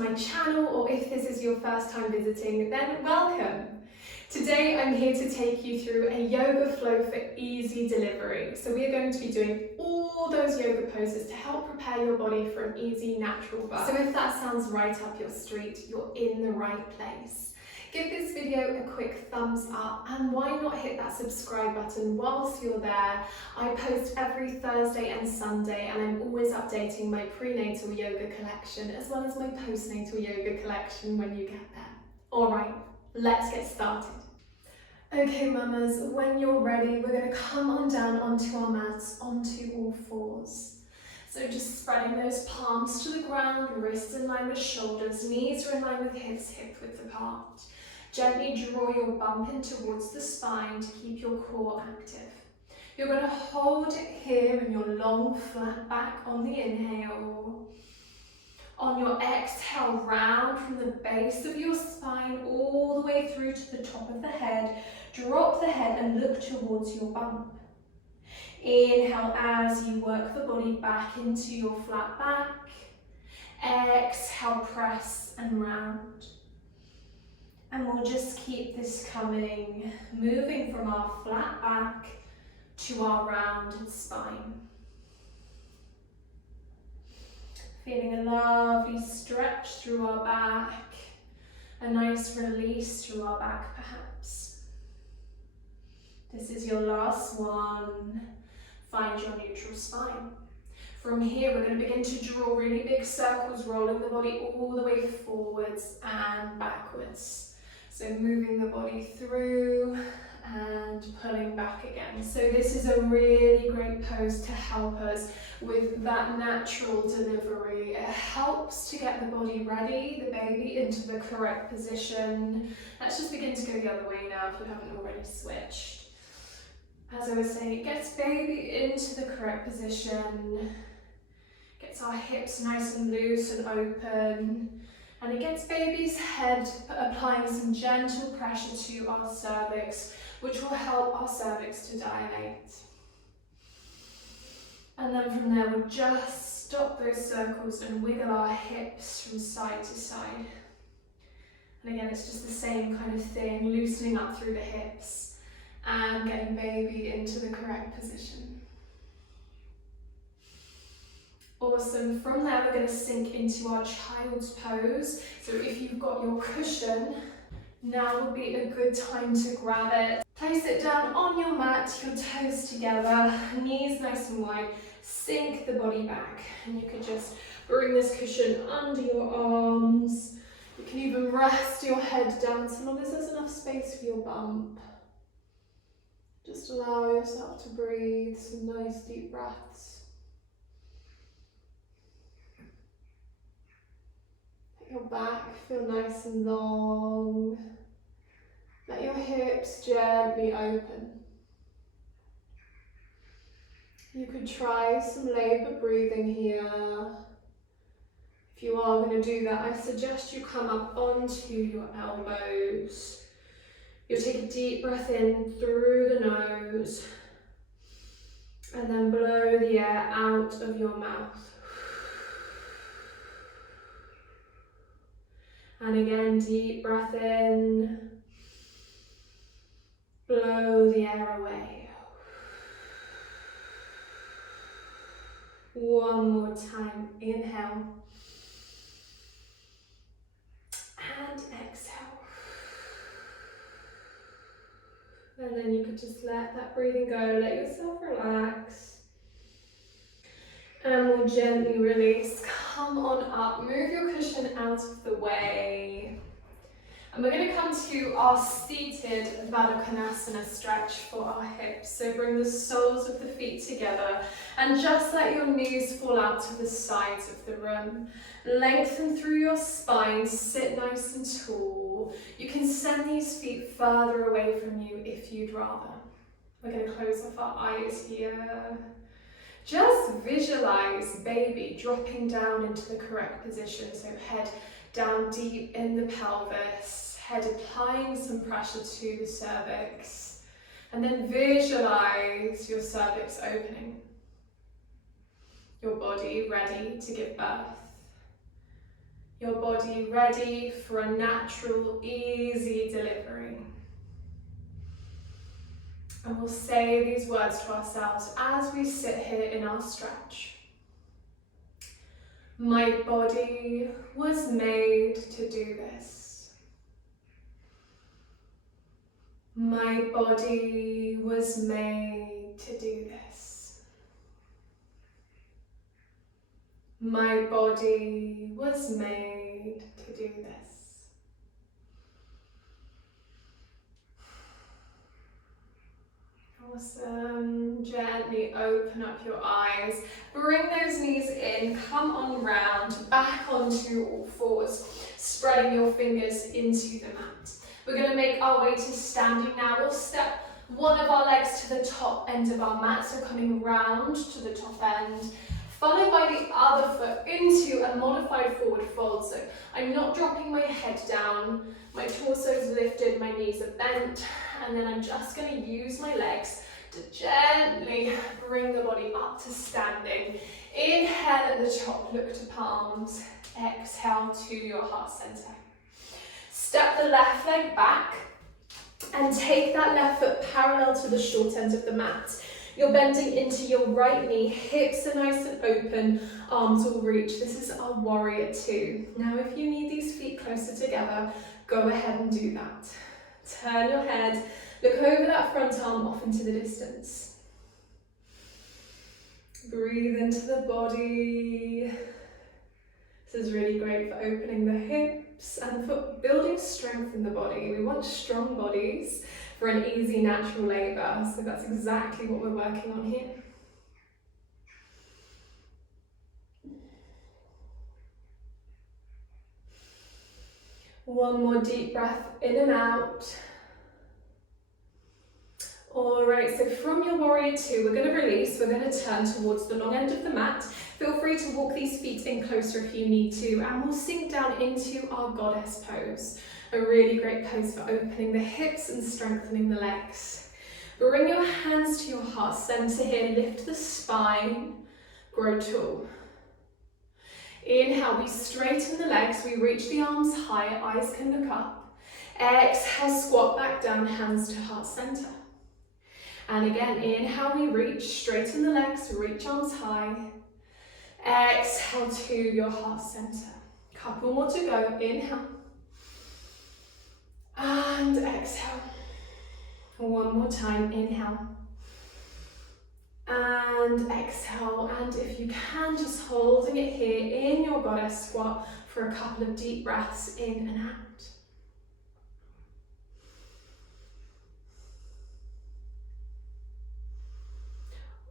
to my channel, or if this is your first time visiting, then welcome. Today I'm here to take you through a yoga flow for easy delivery. So we are going to be doing all those yoga poses to help prepare your body for an easy, natural birth. So if that sounds right up your street, you're in the right place. Give this video a quick thumbs up, and why not hit that subscribe button whilst you're there. I post every Thursday and Sunday, and I'm always updating my prenatal yoga collection as well as my postnatal yoga collection when you get there. Alright, let's get started. Okay mamas, when you're ready, we're going to come on down onto our mats, onto all fours. So just spreading those palms to the ground, wrists in line with shoulders, knees are in line with hips, hip width apart. Gently draw your bump in towards the spine to keep your core active. You're going to hold it here in your long flat back on the inhale. On your exhale, round from the base of your spine all the way through to the top of the head. Drop the head and look towards your bump. Inhale as you work the body back into your flat back. Exhale, press and round. And we'll just keep this coming, moving from our flat back to our rounded spine. Feeling a lovely stretch through our back, a nice release through our back perhaps. This is your last one. Find your neutral spine. From here, we're going to begin to draw really big circles, rolling the body all the way forwards and backwards. So moving the body through and pulling back again. So this is a really great pose to help us with that natural delivery. It helps to get the body ready, the baby into the correct position. Let's just begin to go the other way now if you haven't already switched. As I was saying, it gets baby into the correct position, gets our hips nice and loose and open, and it gets baby's head applying some gentle pressure to our cervix, which will help our cervix to dilate. And then from there, we'll just stop those circles and wiggle our hips from side to side. And again, it's just the same kind of thing, loosening up through the hips and getting baby into the correct position. Awesome. From there, we're going to sink into our child's pose. So if you've got your cushion, now would be a good time to grab it. Place it down on your mat, your toes together, knees nice and wide, sink the body back. And you could just bring this cushion under your arms. You can even rest your head down so long as there's enough space for your bump. Just allow yourself to breathe some nice deep breaths. Let your back feel nice and long. Let your hips gently open. You could try some labour breathing here. If you are going to do that, I suggest you come up onto your elbows. You'll take a deep breath in through the nose and then blow the air out of your mouth. And again, deep breath in, blow the air away. One more time, inhale and exhale. And then you could just let that breathing go, let yourself relax. And we'll gently release. Come on up, move your cushion out of the way. And we're going to come to our seated Baddha Konasana stretch for our hips. So bring the soles of the feet together and just let your knees fall out to the sides of the room. Lengthen through your spine, sit nice and tall. You can send these feet further away from you if you'd rather. We're going to close off our eyes here. Just visualize baby dropping down into the correct position. So head down deep in the pelvis, head applying some pressure to the cervix, and then visualize your cervix opening. Your body ready to give birth. your body ready for a natural, easy delivery. And we'll say these words to ourselves as we sit here in our stretch. My body was made to do this. My body was made to do this. My body was made to do this. Awesome. Gently open up your eyes. Bring those knees in. Come on round. Back onto all fours. Spreading your fingers into the mat. We're going to make our way to standing now. We'll step one of our legs to the top end of our mat. So coming round to the top end. Followed by the other foot into a modified forward fold. So I'm not dropping my head down. My torso is lifted. My knees are bent. And then I'm just going to use my legs to gently bring the body up to standing. Inhale at the top, look to palms. Exhale to your heart center. Step the left leg back and take that left foot parallel to the short end of the mat. You're bending into your right knee, hips are nice and open, arms will reach. This is our warrior two. Now if you need these feet closer together, go ahead and do that. Turn your head, look over that front arm off into the distance. Breathe into the body. This is really great for opening the hips and for building strength in the body. We want strong bodies for an easy natural labour, so that's exactly what we're working on here. One more deep breath in and out. Alright, so from your warrior two, we're going to release, we're going to turn towards the long end of the mat. Feel free to walk these feet in closer if you need to, and we'll sink down into our goddess pose. A really great pose for opening the hips and strengthening the legs. Bring your hands to your heart center here, lift the spine, grow tall. Inhale, we straighten the legs, we reach the arms high, eyes can look up. Exhale, squat back down, hands to heart center. And again, inhale, we reach, straighten the legs, reach arms high. Exhale to your heart center. Couple more to go, inhale. And exhale. One more time, inhale. And exhale. And if you can, just holding it here in your goddess squat for a couple of deep breaths in and out.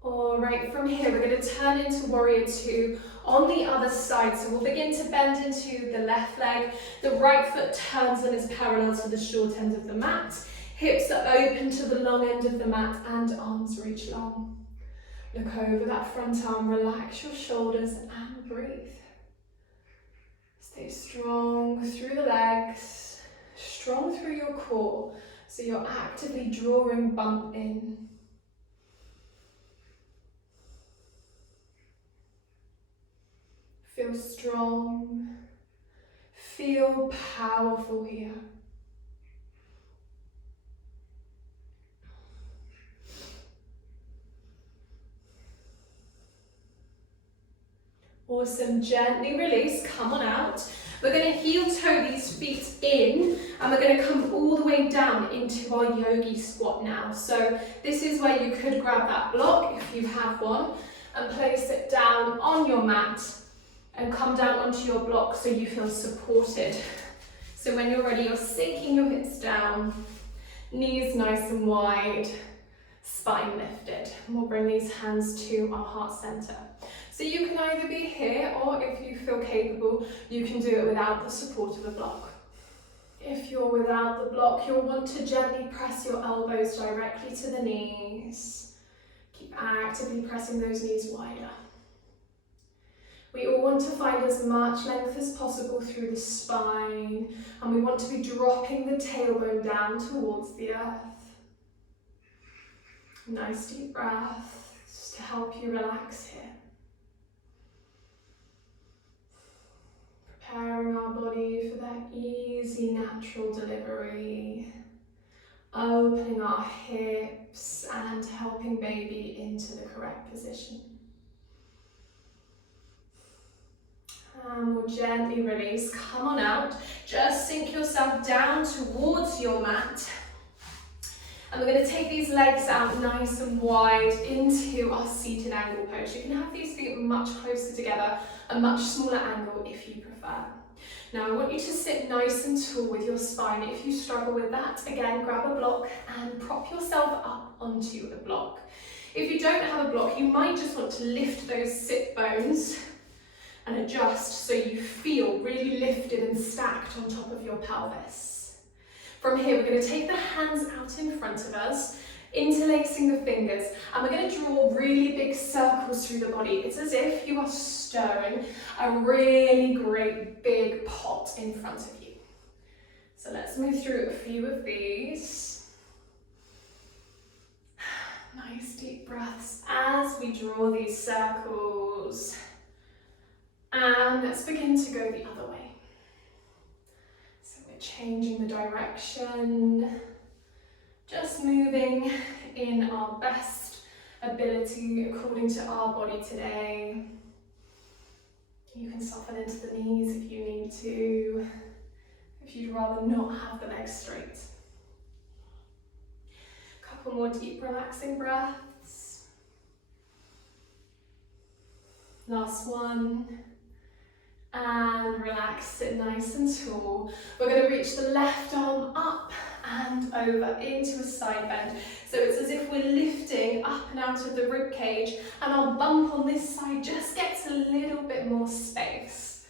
Alright, from here we're going to turn into warrior two on the other side. So we'll begin to bend into the left leg. The right foot turns and is parallel to the short end of the mat. Hips are open to the long end of the mat and arms reach long. Look over that front arm, relax your shoulders and breathe. Stay strong through the legs, strong through your core, so you're actively drawing bump in. Feel strong, feel powerful here. Awesome, gently release, come on out. We're going to heel toe these feet in and we're going to come all the way down into our yogi squat now. So this is where you could grab that block if you have one and place it down on your mat and come down onto your block so you feel supported. So when you're ready, you're sinking your hips down, knees nice and wide, spine lifted. And we'll bring these hands to our heart center. So you can either be here, or if you feel capable, you can do it without the support of a block. If you're without the block, you'll want to gently press your elbows directly to the knees. Keep actively pressing those knees wider. We all want to find as much length as possible through the spine, and we want to be dropping the tailbone down towards the earth. Nice deep breath, just to help you relax here. preparing our body for that easy, natural delivery. Opening our hips and helping baby into the correct position. And we'll gently release. Come on out. Just sink yourself down towards your mat. And we're going to take these legs out nice and wide into our seated angle pose. You can have these feet much closer together, a much smaller angle if you prefer. Now I want you to sit nice and tall with your spine. If you struggle with that, again, grab a block and prop yourself up onto a block. If you don't have a block, you might just want to lift those sit bones and adjust so you feel really lifted and stacked on top of your pelvis. From here, we're going to take the hands out in front of us, interlacing the fingers, and we're going to draw really big circles through the body. It's as if you are stirring a really great big pot in front of you. So let's move through a few of these. Nice deep breaths as we draw these circles. And let's begin to go the other way. Changing the direction, just moving in our best ability according to our body today. You can soften into the knees if you need to, if you'd rather not have the legs straight. Couple more deep relaxing breaths. Last one. And relax, sit nice and tall. We're going to reach the left arm up and over into a side bend. So it's as if we're lifting up and out of the rib cage, and our bump on this side just gets a little bit more space.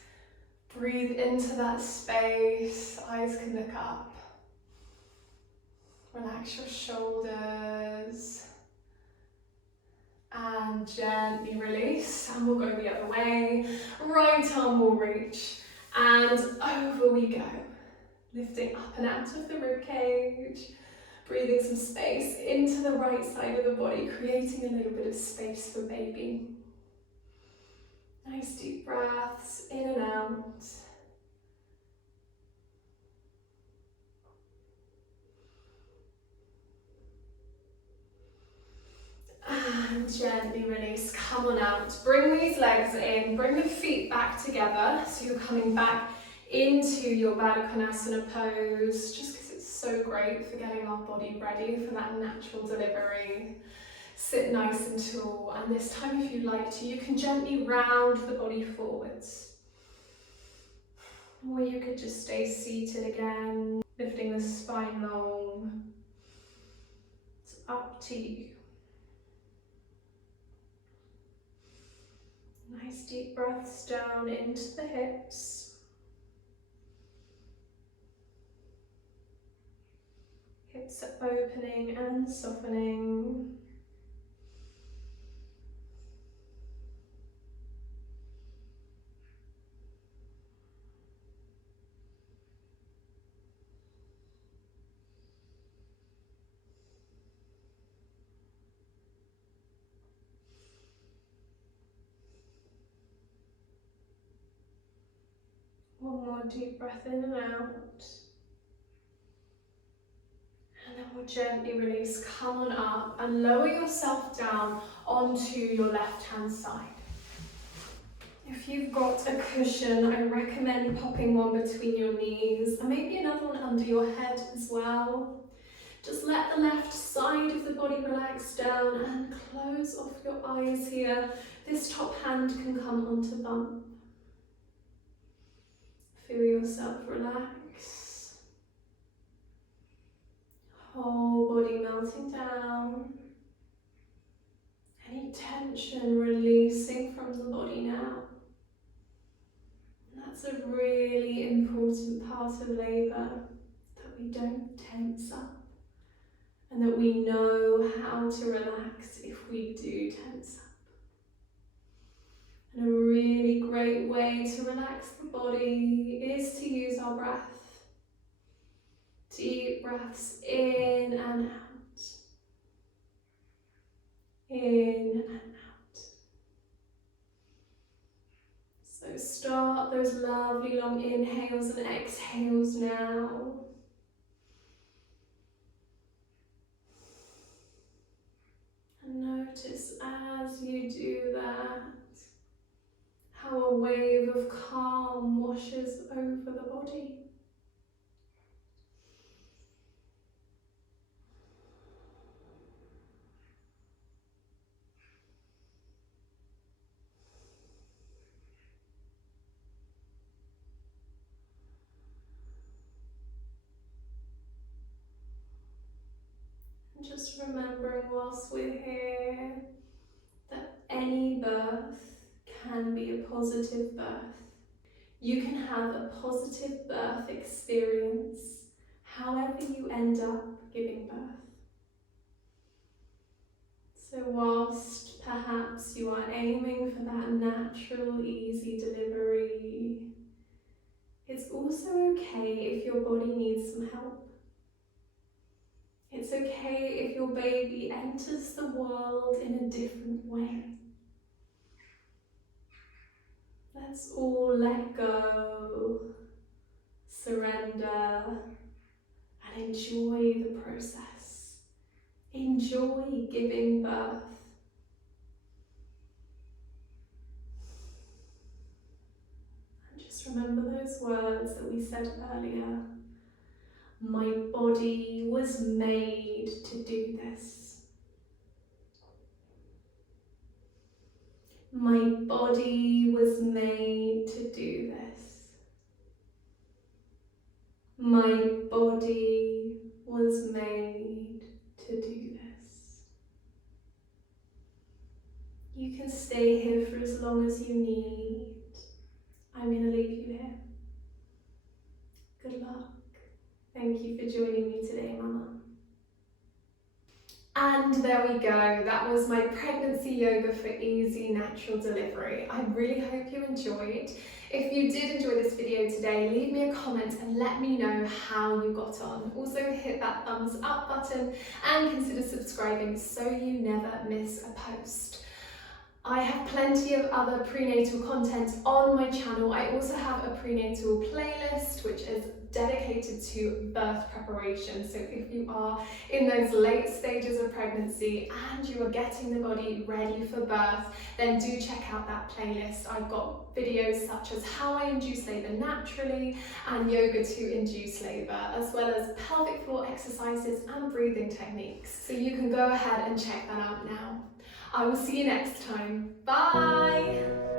Breathe into that space, eyes can look up. Relax your shoulders. And gently release, and we'll go the other way. Right arm will reach, and over we go. Lifting up and out of the rib cage. Breathing some space into the right side of the body, creating a little bit of space for baby. Nice deep breaths in and out. And gently release, come on out. Bring these legs in, bring the feet back together. So you're coming back into your Baddha Konasana pose, just because it's so great for getting our body ready for that natural delivery. Sit nice and tall, and this time if you like to, you can gently round the body forwards. Or you could just stay seated again, lifting the spine long. It's up to you. Nice deep breaths down into the hips. Hips are opening and softening. One more deep breath in and out. And then we'll gently release, come on up and lower yourself down onto your left hand side. If you've got a cushion, I recommend popping one between your knees and maybe another one under your head as well. Just let the left side of the body relax down and close off your eyes here. This top hand can come onto bump. Feel yourself relax. Whole body melting down. Any tension releasing from the body now. And that's a really important part of labour, that we don't tense up and that we know how to relax if we do tense up. And a really great way to relax the body is to use our breath. Deep breaths in and out. In and out. So start those those lovely long inhales and exhales now. And notice as you do that, how a wave of calm washes over the body. And just remembering whilst we're here that any birth can be a positive birth. You can have a positive birth experience however you end up giving birth. So whilst perhaps you are aiming for that natural, easy delivery, it's also okay if your body needs some help. It's okay if your baby enters the world in a different way. Let's all let go, surrender, and enjoy the process. Enjoy giving birth. And just remember those words that we said earlier. My body was made to do this. My body was made to do this. My body was made to do this. You can stay here for as long as you need. I'm going to leave you here. Good luck. Thank you for joining me today, Mama. And there we go, that was my pregnancy yoga for easy natural delivery. I really hope you enjoyed. If you did enjoy this video today, leave me a comment and let me know how you got on. Also hit that thumbs up button and consider subscribing so you never miss a post. I have plenty of other prenatal content on my channel. I also have a prenatal playlist which is dedicated to birth preparation. So if you are in those late stages of pregnancy and you are getting the body ready for birth, then do check out that playlist. I've got videos such as how I induce labour naturally and yoga to induce labour, as well as pelvic floor exercises and breathing techniques. So you can go ahead and check that out now. I will see you next time. Bye!